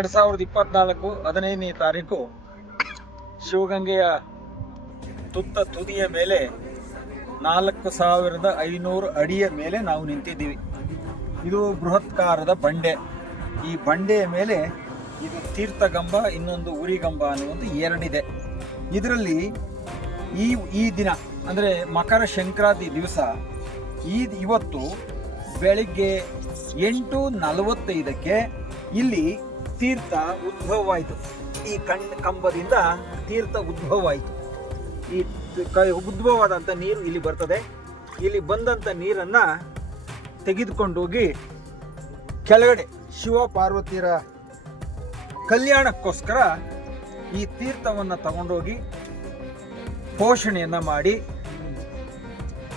2024 15ನೇ ತಾರೀಕು ಶಿವಗಂಗೆಯ ತುದಿಯ ಮೇಲೆ 4500 ಅಡಿಯ ಮೇಲೆ ನಾವು ನಿಂತಿದ್ದೀವಿ. ಇದು ಬೃಹತ್ಕಾರದ ಬಂಡೆ. ಈ ಬಂಡೆಯ ಮೇಲೆ ಇದು ತೀರ್ಥಗಂಬ, ಇನ್ನೊಂದು ಉರಿಗಂಬ ಅನ್ನುವಂಥ ಎರಡಿದೆ. ಇದರಲ್ಲಿ ಈ ದಿನ ಅಂದರೆ ಮಕರ ಸಂಕ್ರಾಂತಿ ದಿವಸ ಇವತ್ತು ಬೆಳಿಗ್ಗೆ 8:45ಕ್ಕೆ ಇಲ್ಲಿ ತೀರ್ಥ ಉದ್ಭವವಾಯಿತು. ಈ ಕಂಬದಿಂದ ತೀರ್ಥ ಉದ್ಭವವಾಯಿತು. ಈ ಉದ್ಭವವಾದಂಥ ನೀರು ಇಲ್ಲಿ ಬರ್ತದೆ. ಇಲ್ಲಿ ಬಂದಂಥ ನೀರನ್ನು ತೆಗೆದುಕೊಂಡೋಗಿ ಕೆಳಗಡೆ ಶಿವ ಪಾರ್ವತಿಯರ ಕಲ್ಯಾಣಕ್ಕೋಸ್ಕರ ಈ ತೀರ್ಥವನ್ನು ತಗೊಂಡೋಗಿ ಪೋಷಣೆಯನ್ನು ಮಾಡಿ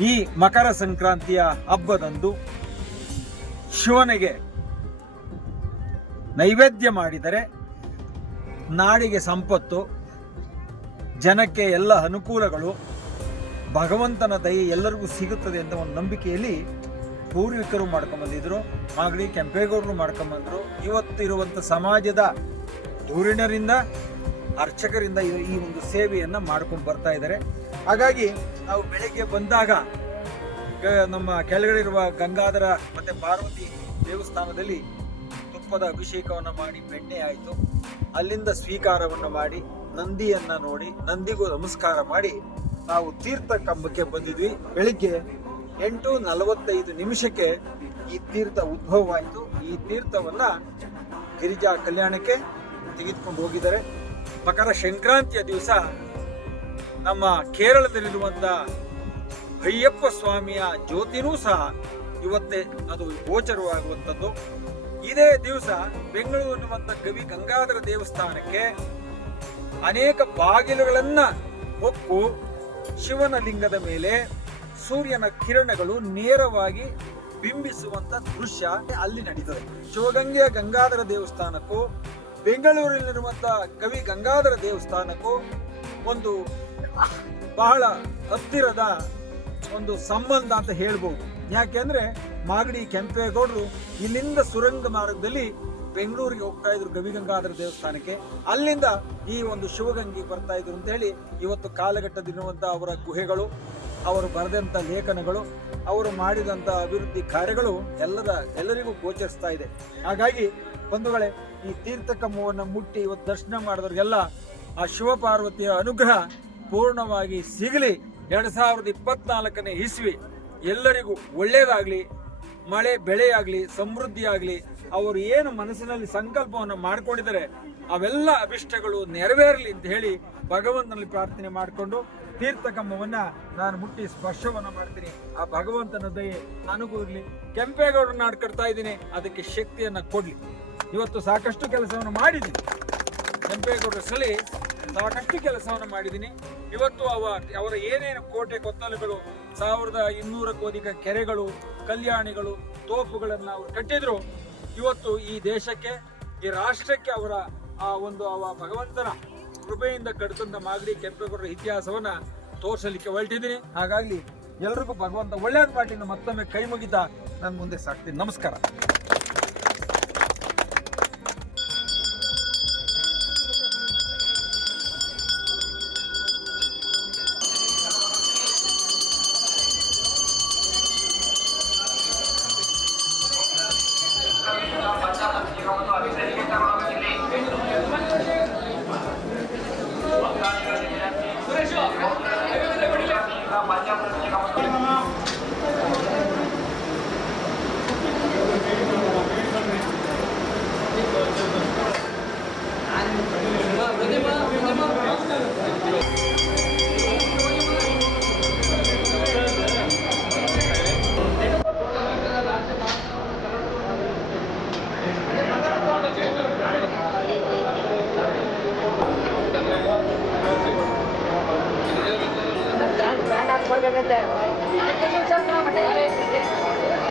ಈ ಮಕರ ಸಂಕ್ರಾಂತಿಯ ಹಬ್ಬದಂದು ಶಿವನಿಗೆ ನೈವೇದ್ಯ ಮಾಡಿದರೆ ನಾಡಿಗೆ ಸಂಪತ್ತು, ಜನಕ್ಕೆ ಎಲ್ಲ ಅನುಕೂಲಗಳು, ಭಗವಂತನ ದಯೆ ಎಲ್ಲರಿಗೂ ಸಿಗುತ್ತದೆ ಅಂತ ಒಂದು ನಂಬಿಕೆಯಲ್ಲಿ ಪೂರ್ವಿಕರು ಮಾಡ್ಕೊಂಡ್ಬಂದಿದ್ರು. ಮಾಗಡಿ ಕೆಂಪೇಗೌಡರು ಮಾಡ್ಕೊಂಡ್ಬಂದರು. ಇವತ್ತಿರುವಂಥ ಸಮಾಜದ ಧುರೀಣರಿಂದ, ಅರ್ಚಕರಿಂದ ಈ ಒಂದು ಸೇವೆಯನ್ನು ಮಾಡ್ಕೊಂಡು ಬರ್ತಾ ಇದ್ದಾರೆ. ಹಾಗಾಗಿ ನಾವು ಬೆಳಗ್ಗೆ ಬಂದಾಗ ನಮ್ಮ ಕೆಳಗಡೆ ಇರುವ ಗಂಗಾಧರ ಮತ್ತು ಪಾರ್ವತಿ ದೇವಸ್ಥಾನದಲ್ಲಿ ತುಪ್ಪದ ಅಭಿಷೇಕವನ್ನು ಮಾಡಿ ಬೆಣ್ಣೆ ಆಯಿತು. ಅಲ್ಲಿಂದ ಸ್ವೀಕಾರವನ್ನು ಮಾಡಿ ನಂದಿಯನ್ನು ನೋಡಿ ನಂದಿಗೂ ನಮಸ್ಕಾರ ಮಾಡಿ ನಾವು ತೀರ್ಥ ಕಂಬಕ್ಕೆ ಬಂದಿದ್ವಿ. ಬೆಳಿಗ್ಗೆ 8:45 ಈ ತೀರ್ಥ ಉದ್ಭವವಾಯಿತು. ಈ ತೀರ್ಥವನ್ನು ಗಿರಿಜಾ ಕಲ್ಯಾಣಕ್ಕೆ ತೆಗೆದುಕೊಂಡು ಹೋಗಿದ್ದಾರೆ. ಮಕರ ಸಂಕ್ರಾಂತಿಯ ದಿವಸ ನಮ್ಮ ಕೇರಳದಲ್ಲಿರುವಂಥ ಅಯ್ಯಪ್ಪ ಸ್ವಾಮಿಯ ಜ್ಯೋತಿನೂ ಸಹ ಇವತ್ತೇ ಅದು ಗೋಚರವಾಗುವಂಥದ್ದು. ಇದೇ ದಿವಸ ಬೆಂಗಳೂರಿರುವಂಥ ಕವಿ ಗಂಗಾಧರ ದೇವಸ್ಥಾನಕ್ಕೆ ಅನೇಕ ಬಾಗಿಲುಗಳನ್ನು ಹೊಕ್ಕು ಶಿವನ ಲಿಂಗದ ಮೇಲೆ ಸೂರ್ಯನ ಕಿರಣಗಳು ನೇರವಾಗಿ ಬಿಂಬಿಸುವಂತ ದೃಶ್ಯ ಅಲ್ಲಿ ನಡೀತದೆ. ಶಿವಗಂಗೆಯ ಗಂಗಾಧರ ದೇವಸ್ಥಾನಕ್ಕೂ ಬೆಂಗಳೂರಿನಲ್ಲಿರುವಂತಹ ಕವಿ ಗಂಗಾಧರ ದೇವಸ್ಥಾನಕ್ಕೂ ಒಂದು ಬಹಳ ಹತ್ತಿರದ ಒಂದು ಸಂಬಂಧ ಅಂತ ಹೇಳ್ಬೋದು. ಯಾಕೆಂದ್ರೆ ಮಾಗಡಿ ಕೆಂಪೇಗೌಡರು ಇಲ್ಲಿಂದ ಸುರಂಗ ಮಾರ್ಗದಲ್ಲಿ ಬೆಂಗಳೂರಿಗೆ ಹೋಗ್ತಾ ಇದ್ರು ಗವಿ ಗಂಗಾಧರ ದೇವಸ್ಥಾನಕ್ಕೆ. ಅಲ್ಲಿಂದ ಈ ಒಂದು ಶಿವಗಂಗೆ ಬರ್ತಾ ಇದ್ರು ಅಂತ ಹೇಳಿ ಇವತ್ತು ಕಾಲಘಟ್ಟದಿರುವಂತಹ ಅವರ ಗುಹೆಗಳು, ಅವರು ಬರೆದಂಥ ಲೇಖನಗಳು, ಅವರು ಮಾಡಿದಂಥ ಅಭಿವೃದ್ಧಿ ಕಾರ್ಯಗಳು ಎಲ್ಲರಿಗೂ ಗೋಚರಿಸ್ತಾ ಇದೆ. ಹಾಗಾಗಿ ಬಂಧುಗಳೇ, ಈ ತೀರ್ಥಕಂಬವನ್ನು ಮುಟ್ಟಿ ಇವತ್ತು ದರ್ಶನ ಮಾಡಿದವ್ರಿಗೆಲ್ಲ ಆ ಶಿವಪಾರ್ವತಿಯ ಅನುಗ್ರಹ ಪೂರ್ಣವಾಗಿ ಸಿಗಲಿ. 2024ನೇ ಇಸ್ವಿ ಎಲ್ಲರಿಗೂ ಒಳ್ಳೆಯದಾಗಲಿ, ಮಳೆ ಬೆಳೆಯಾಗಲಿ, ಸಮೃದ್ಧಿಯಾಗಲಿ. ಅವರು ಏನು ಮನಸ್ಸಿನಲ್ಲಿ ಸಂಕಲ್ಪವನ್ನು ಮಾಡಿಕೊಂಡಿದ್ದಾರೆ ಅವೆಲ್ಲ ಅಭಿಷ್ಟಗಳು ನೆರವೇರಲಿ ಅಂತ ಹೇಳಿ ಭಗವಂತನಲ್ಲಿ ಪ್ರಾರ್ಥನೆ ಮಾಡಿಕೊಂಡು ತೀರ್ಥಕಂಬವನ್ನು ನಾನು ಮುಟ್ಟಿ ಸ್ಪರ್ಶವನ್ನು ಮಾಡ್ತೀನಿ. ಆ ಭಗವಂತನ ದಯೆ ನನಗೂ ಇರಲಿ. ಕೆಂಪೇಗೌಡರು ನಾಡು ಕಟ್ತಾ ಇದ್ದೀನಿ, ಅದಕ್ಕೆ ಶಕ್ತಿಯನ್ನು ಕೊಡಲಿ. ಇವತ್ತು ಸಾಕಷ್ಟು ಕೆಲಸವನ್ನು ಮಾಡಿದ್ದೀನಿ. ಕೆಂಪೇಗೌಡರ ಸಲಿ ಸಾಕಷ್ಟು ಕೆಲಸವನ್ನು ಮಾಡಿದ್ದೀನಿ. ಇವತ್ತು ಅವರ ಏನೇನು ಕೋಟೆ ಕೊತ್ತಲುಗಳು, 1200ಕ್ಕೂ ಅಧಿಕ ಕೆರೆಗಳು, ಕಲ್ಯಾಣಿಗಳು, ತೋಪುಗಳನ್ನು ಅವರು ಕಟ್ಟಿದ್ರು. ಇವತ್ತು ಈ ದೇಶಕ್ಕೆ, ಈ ರಾಷ್ಟ್ರಕ್ಕೆ ಅವರ ಭಗವಂತನ ಕೃಪೆಯಿಂದ ಕಟ್ಟಿದಂಥ ಮಾಗಡಿ ಕೆಂಪೇಗೌಡರ ಇತಿಹಾಸವನ್ನ ತೋರಿಸಲಿಕ್ಕೆ ಹೊರಟಿದ್ದೀನಿ. ಹಾಗಾಗಿ ಎಲ್ರಿಗೂ ಭಗವಂತ ಒಳ್ಳೆಯದು ಮಾಡಿ ಮತ್ತೊಮ್ಮೆ ಕೈ ಮುಗಿತಾ ನಾನು ಮುಂದೆ ಸಾಕ್ತೀನಿ. ನಮಸ್ಕಾರ. Gracias.